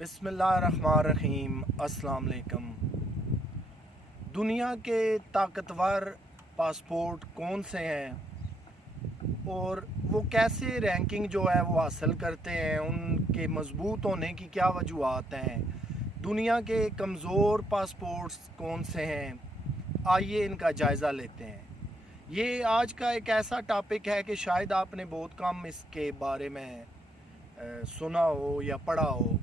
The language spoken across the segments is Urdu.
بسم اللہ الرحمن الرحیم۔ السلام علیکم۔ دنیا کے طاقتور پاسپورٹ کون سے ہیں اور وہ کیسے رینکنگ جو ہے وہ حاصل کرتے ہیں، ان کے مضبوط ہونے کی کیا وجوہات ہیں، دنیا کے کمزور پاسپورٹس کون سے ہیں، آئیے ان کا جائزہ لیتے ہیں۔ یہ آج کا ایک ایسا ٹاپک ہے کہ شاید آپ نے بہت کم اس کے بارے میں سنا ہو یا پڑھا ہو۔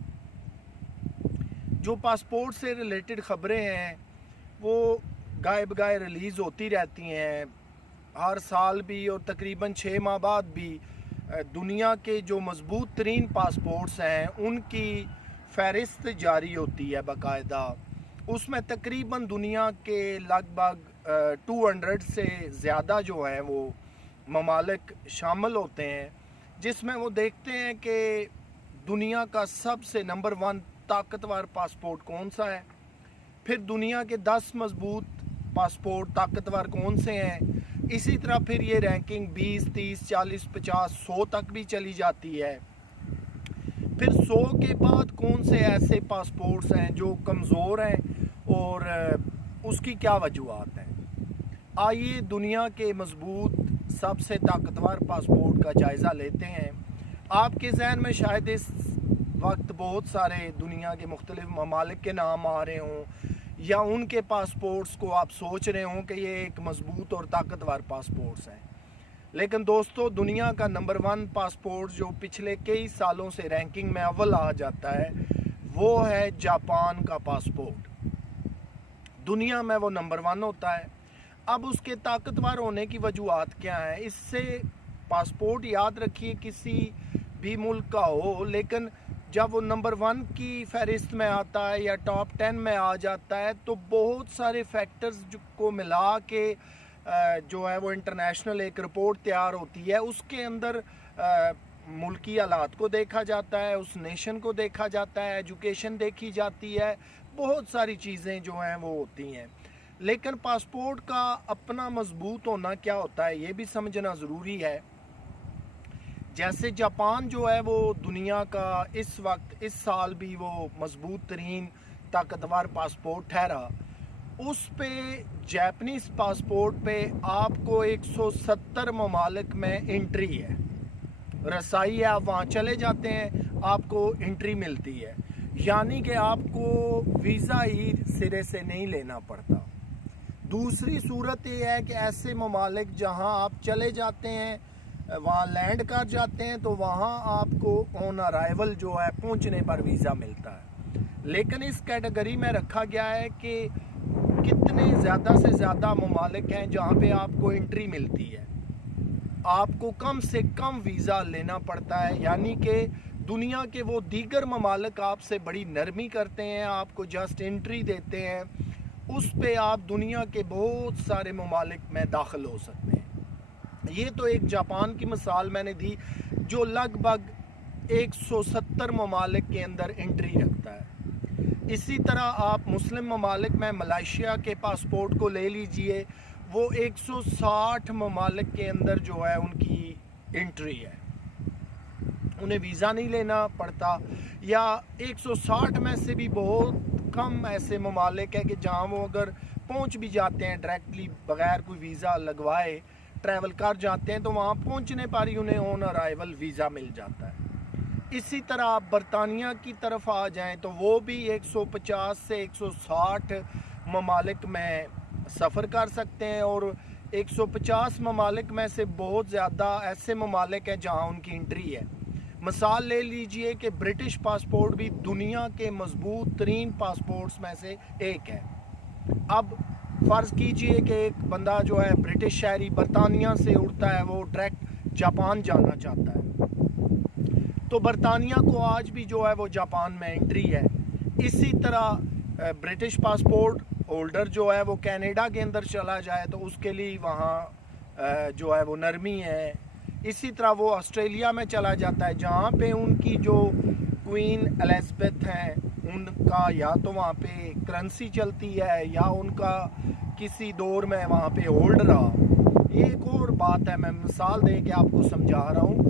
جو پاسپورٹ سے ریلیٹڈ خبریں ہیں وہ گائے بگائے ریلیز ہوتی رہتی ہیں ہر سال بھی، اور تقریباً 6 ماہ بعد بھی دنیا کے جو مضبوط ترین پاسپورٹس ہیں ان کی فہرست جاری ہوتی ہے باقاعدہ۔ اس میں تقریباً دنیا کے لگ بھگ 200 سے زیادہ جو ہیں وہ ممالک شامل ہوتے ہیں، جس میں وہ دیکھتے ہیں کہ دنیا کا سب سے نمبر 1 طاقتور پاسپورٹ کون سا ہے، پھر دنیا کے 10 مضبوط پاسپورٹ طاقتور کون سے ہیں۔ اسی طرح پھر یہ رینکنگ 20 30 40 50 100 تک بھی چلی جاتی ہے۔ پھر 100 کے بعد کون سے ایسے پاسپورٹس ہیں جو کمزور ہیں اور اس کی کیا وجوہات ہیں۔ آئیے دنیا کے مضبوط سب سے طاقتور پاسپورٹ کا جائزہ لیتے ہیں۔ آپ کے ذہن میں شاید اس وقت بہت سارے دنیا کے مختلف ممالک کے نام آ رہے ہوں، یا ان کے پاسپورٹس کو آپ سوچ رہے ہوں کہ یہ ایک مضبوط اور طاقتور پاسپورٹس ہیں، لیکن دوستو دنیا کا نمبر 1 پاسپورٹ جو پچھلے کئی سالوں سے رینکنگ میں اول آ جاتا ہے وہ ہے جاپان کا پاسپورٹ۔ دنیا میں وہ نمبر 1 ہوتا ہے۔ اب اس کے طاقتور ہونے کی وجوہات کیا ہیں؟ اس سے پاسپورٹ یاد رکھیے کسی بھی ملک کا ہو، لیکن جب وہ نمبر 1 کی فہرست میں آتا ہے یا ٹاپ 10 میں آ جاتا ہے تو بہت سارے فیکٹرز کو ملا کے جو ہے وہ انٹرنیشنل ایک رپورٹ تیار ہوتی ہے۔ اس کے اندر ملکی حالات کو دیکھا جاتا ہے، اس نیشن کو دیکھا جاتا ہے، ایجوکیشن دیکھی جاتی ہے، بہت ساری چیزیں جو ہیں وہ ہوتی ہیں۔ لیکن پاسپورٹ کا اپنا مضبوط ہونا کیا ہوتا ہے یہ بھی سمجھنا ضروری ہے۔ جیسے جاپان جو ہے وہ دنیا کا اس وقت اس سال بھی وہ مضبوط ترین طاقتور پاسپورٹ ٹھہرا، اس پہ جاپنیز پاسپورٹ پہ آپ کو 170 ممالک میں انٹری ہے، رسائی ہے، آپ وہاں چلے جاتے ہیں آپ کو انٹری ملتی ہے، یعنی کہ آپ کو ویزا ہی سرے سے نہیں لینا پڑتا۔ دوسری صورت یہ ہے کہ ایسے ممالک جہاں آپ چلے جاتے ہیں وہاں لینڈ کر جاتے ہیں تو وہاں آپ کو آن ارائیول جو ہے پہنچنے پر ویزا ملتا ہے، لیکن اس کیٹیگری میں رکھا گیا ہے کہ کتنے زیادہ سے زیادہ ممالک ہیں جہاں پہ آپ کو انٹری ملتی ہے، آپ کو کم سے کم ویزا لینا پڑتا ہے، یعنی کہ دنیا کے وہ دیگر ممالک آپ سے بڑی نرمی کرتے ہیں، آپ کو جسٹ انٹری دیتے ہیں، اس پہ آپ دنیا کے بہت سارے ممالک میں داخل ہو سکتے ہیں۔ یہ تو ایک جاپان کی مثال میں نے دی جو لگ بھگ 170 ممالک کے اندر انٹری رکھتا ہے۔ اسی طرح آپ مسلم ممالک میں ملائیشیا کے پاسپورٹ کو لے لیجئے، وہ 160 ممالک کے اندر جو ہے ان کی انٹری ہے، انہیں ویزا نہیں لینا پڑتا، یا 160 میں سے بھی بہت کم ایسے ممالک ہیں کہ جہاں وہ اگر پہنچ بھی جاتے ہیں ڈائریکٹلی بغیر کوئی ویزا لگوائے ٹریول کر جاتے ہیں تو وہاں پہنچنے پر ہی انہیں آن ارائیول ویزا مل جاتا ہے۔ اسی طرح آپ برطانیہ کی طرف آ جائیں تو وہ بھی 150 سے 160 ممالک میں سفر کر سکتے ہیں، اور 150 ممالک میں سے بہت زیادہ ایسے ممالک ہیں جہاں ان کی انٹری ہے۔ مثال لے لیجئے کہ برٹش پاسپورٹ بھی دنیا کے مضبوط ترین پاسپورٹس میں سے ایک ہے۔ اب فرض کیجئے کہ ایک بندہ جو ہے برٹش شہری برطانیہ سے اڑتا ہے، وہ ڈائریکٹ جاپان جانا چاہتا ہے تو برطانیہ کو آج بھی جو ہے وہ جاپان میں انٹری ہے۔ اسی طرح برٹش پاسپورٹ ہولڈر جو ہے وہ کینیڈا کے اندر چلا جائے تو اس کے لیے وہاں جو ہے وہ نرمی ہے۔ اسی طرح وہ آسٹریلیا میں چلا جاتا ہے جہاں پہ ان کی جو کوئین ایلزابتھ ہیں ان کا یا تو وہاں پہ کرنسی چلتی ہے یا ان کا کسی دور میں وہاں پہ ہولڈ رہا۔ یہ ایک اور بات ہے، میں مثال دے کے آپ کو سمجھا رہا ہوں۔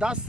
10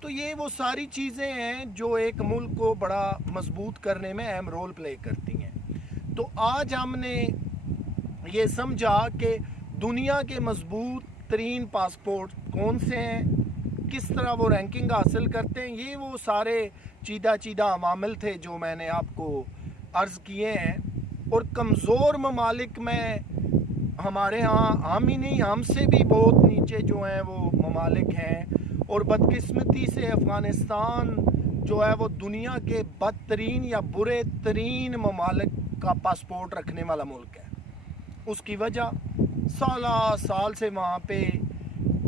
تو یہ وہ ساری چیزیں ہیں جو ایک ملک کو بڑا مضبوط کرنے میں اہم رول پلے کرتی ہیں. تو آج ہم نے یہ سمجھا کہ دنیا کے مضبوط ترین پاسپورٹ کون سے ہیں, کس طرح وہ رینکنگ حاصل کرتے ہیں. یہ وہ سارے چیدہ عوامل تھے جو میں نے آپ کو عرض کیے ہیں. اور کمزور ممالک میں ہمارے ہم ہی نہیں, ہم سے بھی بہت نیچے جو ہیں وہ ممالک ہیں. اور بدقسمتی سے افغانستان جو ہے وہ دنیا کے بدترین یا برے ترین ممالک کا پاسپورٹ رکھنے والا ملک ہے. اس کی وجہ سال سے وہاں پہ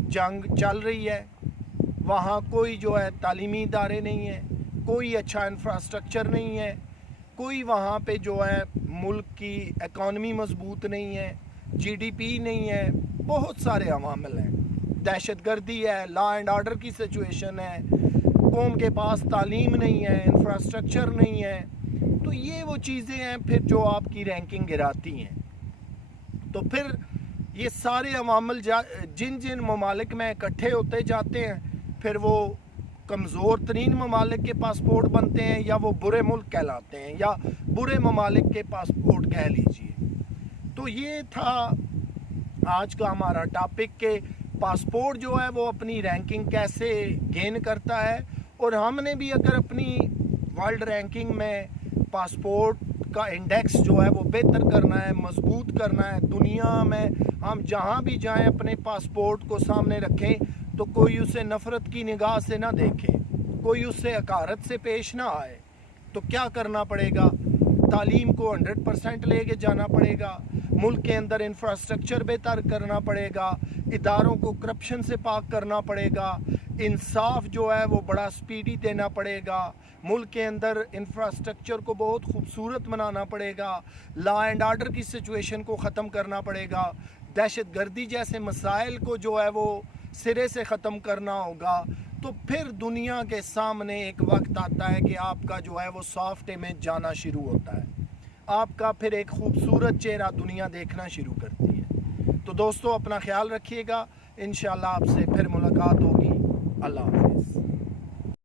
جنگ چل رہی ہے, وہاں کوئی جو ہے تعلیمی ادارے نہیں ہیں, کوئی اچھا انفراسٹرکچر نہیں ہے, کوئی وہاں پہ جو ہے ملک کی اکانومی مضبوط نہیں ہے, جی ڈی پی نہیں ہے, بہت سارے عوامل ہیں. دہشت گردی ہے, لا اینڈ آرڈر کی سچویشن ہے, قوم کے پاس تعلیم نہیں ہے, انفراسٹرکچر نہیں ہے. تو یہ وہ چیزیں ہیں پھر جو آپ کی رینکنگ گراتی ہیں. تو پھر یہ سارے عوامل جن ممالک میں اکٹھے ہوتے جاتے ہیں, پھر وہ کمزور ترین ممالک کے پاسپورٹ بنتے ہیں, یا وہ برے ملک کہلاتے ہیں, یا برے ممالک کے پاسپورٹ کہہ لیجئے. تو یہ تھا آج کا ہمارا ٹاپک کہ پاسپورٹ جو ہے وہ اپنی رینکنگ کیسے گین کرتا ہے. اور ہم نے بھی اگر اپنی ورلڈ رینکنگ میں پاسپورٹ کا انڈیکس جو ہے وہ بہتر کرنا ہے, مضبوط کرنا ہے, دنیا میں ہم جہاں بھی جائیں اپنے پاسپورٹ کو سامنے رکھیں تو کوئی اسے نفرت کی نگاہ سے نہ دیکھے, کوئی اس سے حقارت سے پیش نہ آئے. تو کیا کرنا پڑے گا؟ تعلیم کو 100% لے کے جانا پڑے گا, ملک کے اندر انفراسٹرکچر بہتر کرنا پڑے گا, اداروں کو کرپشن سے پاک کرنا پڑے گا, انصاف جو ہے وہ بڑا سپیڈی دینا پڑے گا, ملک کے اندر انفراسٹرکچر کو بہت خوبصورت بنانا پڑے گا, لا اینڈ آرڈر کی سچویشن کو ختم کرنا پڑے گا, دہشت گردی جیسے مسائل کو جو ہے وہ سرے سے ختم کرنا ہوگا. تو پھر دنیا کے سامنے ایک وقت آتا ہے کہ آپ کا جو ہے وہ سافٹ امیج جانا شروع ہوتا ہے, آپ کا پھر ایک خوبصورت چہرہ دنیا دیکھنا شروع کرتی ہے. تو دوستو اپنا خیال رکھیے گا, انشاءاللہ آپ سے پھر ملاقات ہوگی. اللہ حافظ.